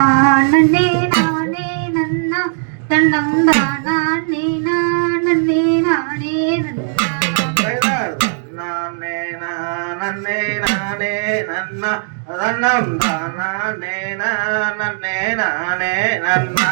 நன்னே நானே நன்னா தன்னம் தானே நானே நானே நானே நானே நானே நன்னா தன்னம் தானே நானே நானே நன்னா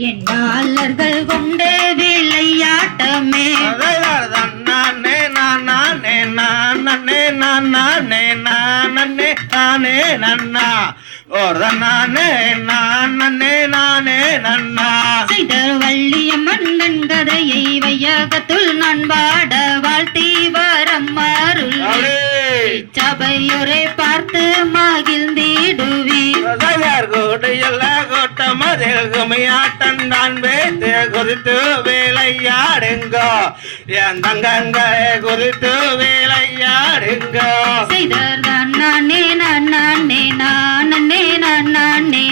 என் பாலர்கள் கொண்டே விளையாட்டமே நானே நானே நானே நானே நானே நானே நன்னா ஒரு நானே நானே நானே நன்னா செய்த வள்ளியம்மன் கதையை வையகத்துள் நான் பாட வாழ்த்தி வரம்மாருள் சபையுரை பார்த்து மகிழ்ந்திடுவீர் கோட்டையெல்லாட்டம் நான் வைத்து குறித்து வேலையாடுங்கோ என் தங்கங்களை குறித்து வேலையாடுங்கோ செய்தார் நானே நானே நானே நானே